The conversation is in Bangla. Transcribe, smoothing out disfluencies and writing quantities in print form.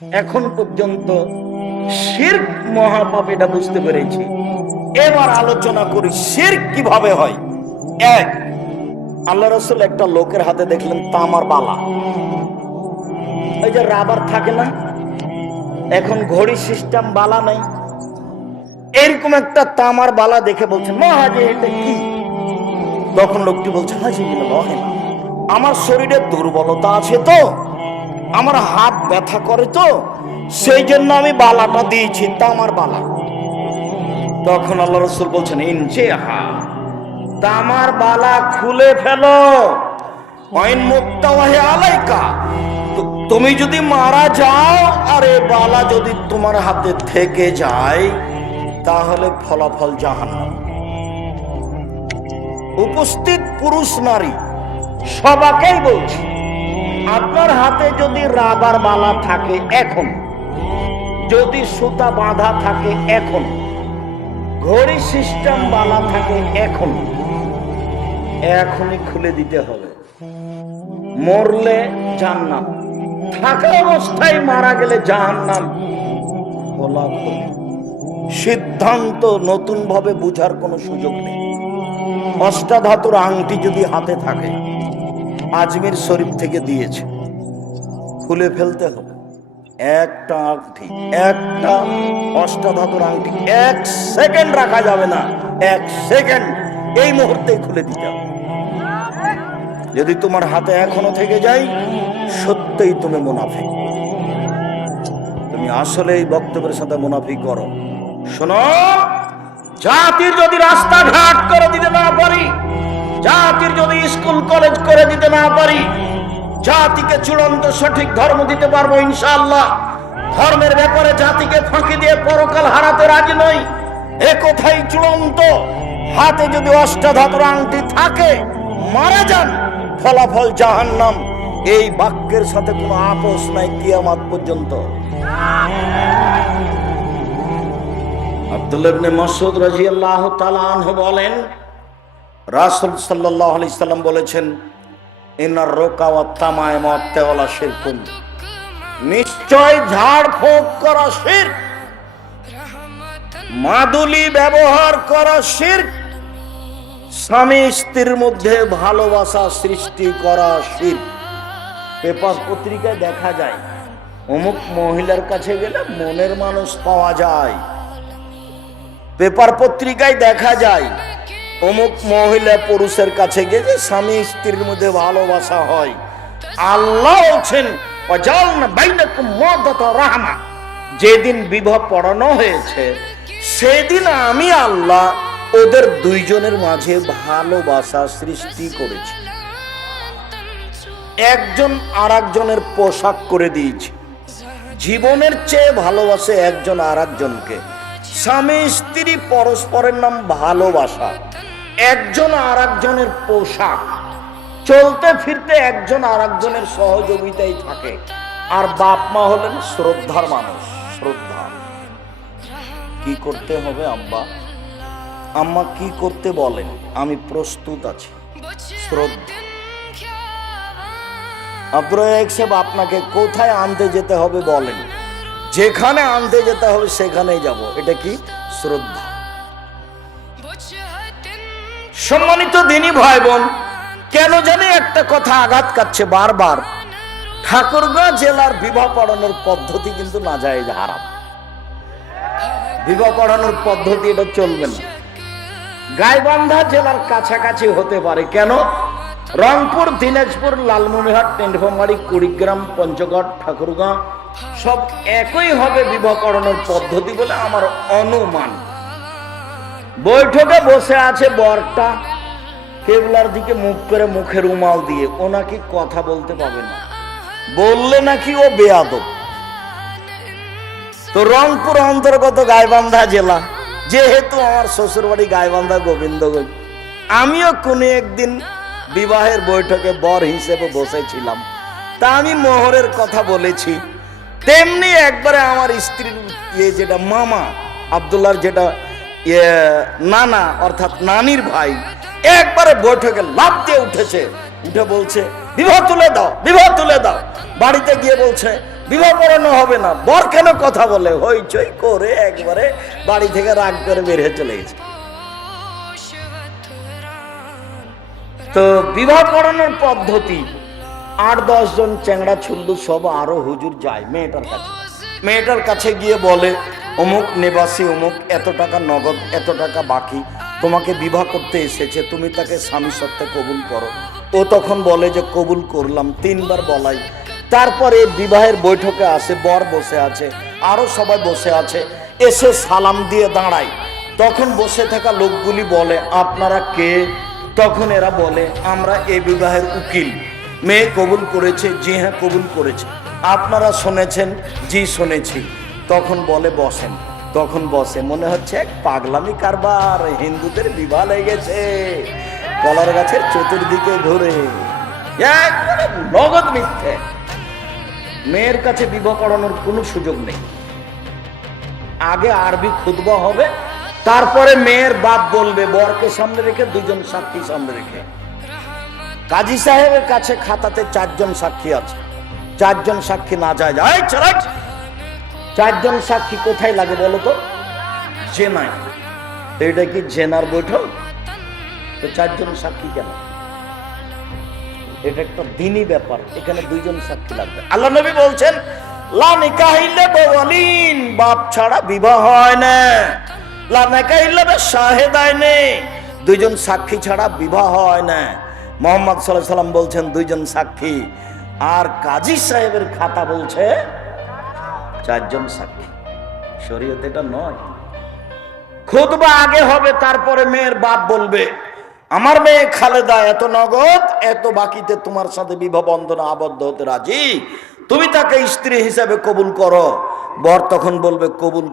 এখন পর্যন্ত শিরক মহাপাপ, এটা বুঝতে পেরেছি। এবার আলোচনা করি শিরক কিভাবে হয়। এক, আল্লাহ রাসূল একটা লোকের হাতে দেখলেন তামার বালা, ওই যে রাবার থাকে না, এখন ঘড়ি সিস্টেম বালা নাই, এরকম একটা তামার বালা দেখে বলছেন, না হাজি এটা কি? তখন লোকটি বলছে, হাজি আমার শরীরে দুর্বলতা আছে তো, আমার হাত ব্যথা করে তো, সেই জন্য আমি বালাটা দিয়েছি, তামার বালা। তখন আল্লাহ রাসূল বলছেন, ইনজিহা, তামার বালা খুলে ফেলো, আইন মুক্তাওয়াহি আলাইকা, তুমি যদি মারা যাও আর এই বালা যদি তোমার হাতে থেকে যায় তাহলে ফলাফল জাহান্নাম। উপস্থিত পুরুষ নারী সবাইকেই বলছি, আপনার হাতে যদি রাবার বালা থাকে এখন, যদি সুতা বাঁধা থাকে এখন, ঘড়ি সিস্টেম বালা থাকে এখন, এখনই খুলে দিতে হবে। মরলে জান্নাত, থাকা অবস্থায় মারা গেলে জাহান্নাম। সিদ্ধান্ত নতুন ভাবে বুঝার কোনো সুযোগ নেই। অষ্টাধাতুর আংটি যদি হাতে থাকে, আজমির শরীফ থেকে দিয়েছে, খুলে ফেলতে হবে। একটা আংটি, একটা অষ্টাধাতুর আংটি 1 সেকেন্ড রাখা যাবে না, 1 সেকেন্ড, এই মুহূর্তে খুলে দিতে হবে। যদি তোমার হাতে এখনো থেকে যায়, সত্যিই তুমি মুনাফিক, তুমি আসলে এই বক্তব্যের সাথে মুনাফিক করো। শোনো, জাতির যদি রাস্তাঘাট করে দিতে না পারি, জাতির যদি স্কুল কলেজ করে দিতে না পারি, জাতিকে চূড়ান্ত সঠিক ধর্ম দিতে পারবো ইনশাআল্লাহ। ধর্মের ব্যাপারে জাতিকে ফাঁকি দিয়ে পরকাল হারাতে রাজি নই, এ কথাই চূড়ান্ত। হাতে যদি অষ্টাধাতুর আংটি থাকে, মারা যান, ফলাফল জাহান্নাম। এই বাক্যের সাথে কোনো আপোষ নাই কিয়ামত পর্যন্ত। আব্দুল্লাহ ইবনে মাসউদ রাদিয়াল্লাহু তাআলা আনহু বলেন, রাসূল সাল্লাল্লাহু আলাইহি সাল্লাম বলেছেন, ইন্নার রুকা ওয়াত তামাইম ওয়াত তাওয়ালা শিরকুন, নিশ্চয় ঝাড়ফুঁক করা শিরক, মাদুলি ব্যবহার করা শিরক, স্বামী স্ত্রীর মধ্যে ভালোবাসা সৃষ্টি করা শিরক। পেপার পত্রিকায় দেখা যায়, অমুক মহিলার কাছে গেলে মনের মানুষ পাওয়া যায়। পেপার পত্রিকায় দেখা যায়, অমুক মহিলা পুরুষের কাছে গেলে স্বামী স্ত্রীর মধ্যে ভালোবাসা হয়। আল্লাহ বলছেন, ওয়াজালনা বাইনাকুম মাওয়াদাতা ওয়া রাহমা, যেদিন বিবাহ পড়ানো হয়েছে সেদিন আমি আল্লাহ ওদের দুইজনের মাঝে ভালোবাসা সৃষ্টি করেছি। একজন আর একজনের পোশাক করে দিয়েছি, জীবনের চেয়ে ভালোবাসে একজন আর একজনকে। স্বামী স্ত্রী পরস্পরের নাম ভালোবাসা, একজন আর একজনের পোশাক, চলতে ফিরতে একজন আর একজনের সহযোগিতায় থাকে। আর বাপ মা হলেন শ্রদ্ধার মানুষ, শ্রদ্ধা। কি করতে হবে আব্বা, আম্মা কি করতে বলেন, আমি প্রস্তুত আছি, শ্রদ্ধা। আব্দুর রাজ্জাক সাহেব, আপনাকে কোথায় আনতে যেতে হবে বলেন, যেখানে আনতে যেতে হবে সেখানেই যাব, এটা কি? শ্রদ্ধা। সম্মানিত দিনী ভাই বোন, কেন জানি একটা কথা আঘাত কাটছে বারবার। ঠাকুরগাঁও জেলার বিবাহ পড়ানোর পদ্ধতি কিন্তু নাজায়েজ, হারাম। বিবাহ পড়ানোর পদ্ধতি এটা চলবে না। গাইবান্ধা জেলার কাছাকাছি হতে পারে, কেন? রংপুর, দিনাজপুর, লালমনিরহাট, টেন্ডফামারী, কুড়িগ্রাম, পঞ্চগড়, ঠাকুরগাঁও সব একই হবে বিবাহ করানোর পদ্ধতি বলে আমার অনুমান। বৈঠকে বসে আছে বরটা, কেবলার দিকে মুখ করে মুখে রুমাল দিয়ে, ও নাকি কথা বলতে পাবে না, বললে নাকি ও বেয়াদব। তো রংপুর অন্তর্গত গাইবান্ধা জেলা, যেহেতু আমার শ্বশুর বাড়ি গাইবান্ধা গোবিন্দগঞ্জ, আমিও কোনো একদিন বিবাহের বৈঠকে বর হিসেবে বসেছিলাম। তা আমি মোহরের কথা বলেছি, তেমনি একবারে আমার স্ত্রীর যেটা মামা আব্দুল্লাহর যেটা নানা অর্থাৎ নানির ভাই, একবারে বৈঠকে লাফ দিয়ে উঠেছে, উঠে বলছে, বিবাহ তুলে দাও, বিবাহ তুলে দাও। বাড়িতে গিয়ে বলছে, বিবাহ পড়ানো হবে না। বর কেন কথা বলে, হইচই করে একবারে বাড়ি থেকে রাগ করে বের হয়ে চলে গেছে। তো বিবাহ পড়ানোর পদ্ধতি, 8-10 জন চ্যাংড়া ছুল্লু সব আরো হুজুর যায় মেয়েটার কাছে। মেয়েটার কাছে গিয়ে বলে, অমুক নিবাসী অমুক এত টাকা নগদ, এত টাকা বাকি, তোমাকে বিবাহ করতে এসেছে, তুমি তাকে স্বামী সত্ত্বে কবুল করো। ও তখন বলে যে কবুল করলাম। 3 বার বলাই। তারপরে বিবাহের বৈঠকে আসে, বর বসে আছে, আরো সবাই বসে আছে, এসে সালাম দিয়ে দাঁড়ায়। তখন বসে থাকা লোকগুলি বলে, আপনারা কে? তখন এরা বলে, আমরা এই বিবাহের উকিল। মেয়ে কবুল করেছে? জি হ্যাঁ কবুল করেছে। আপনারা শুনেছেন? জি শুনেছি। তখন বলে বসেন। তখন বসে। মনে হচ্ছে এক পাগলামি কারবার, হিন্দুদের বিবাহ লেগেছে, কলার গাছের চতুর্দিকে ঘুরে, একবারে নগদ মিথ্যে। মেয়ের কাছে বিবাহ করানোর কোনো সুযোগ নেই। আগে আরবি খুতবা হবে, তারপরে মেয়ের বাপ বলবে, বরকে সামনে রেখে 2 জন সাক্ষী সামনে রেখে। কাজী সাহেবের কাছে খাতাতে 4 জন সাক্ষী আছে। 4 জন সাক্ষী না যায়, 4 জন সাক্ষী কোথায় লাগে বলো তো? জেনায়। তো এটা কি জেনার বৈঠক? তো 4 জন সাক্ষী কেন? এটা একটা দ্বীনি ব্যাপার, এখানে 2 জন সাক্ষী লাগবে। আল্লাহ নবী বলছেন, লা নিকাহ ইল্লা বিওয়ালিন, বাপ ছাড়া বিবাহ হয় না। লা নিকাহ ইল্লা বিশাহিদাইনি, 2 জন সাক্ষী ছাড়া বিবাহ হয় না। মুহাম্মদ সাল্লাল্লাহু আলাইহি সাল্লাম বলছেন 2 জন সাক্ষী। আর কাজী সাহেবের খাতা বলছে 4 জন সাক্ষী। শরীয়তে এটা নয়। খুতবা আগে হবে, তারপরে মেয়ের বাপ বলবে, আমার মেয়ে খালেদা এত নগদ, এত বাকিতে তোমার সাথে বিবাহ বন্ধনে আবদ্ধ হতে রাজি, তুমি তাকে স্ত্রী হিসেবে কবুল করো। বর তখন বলবে কবুল।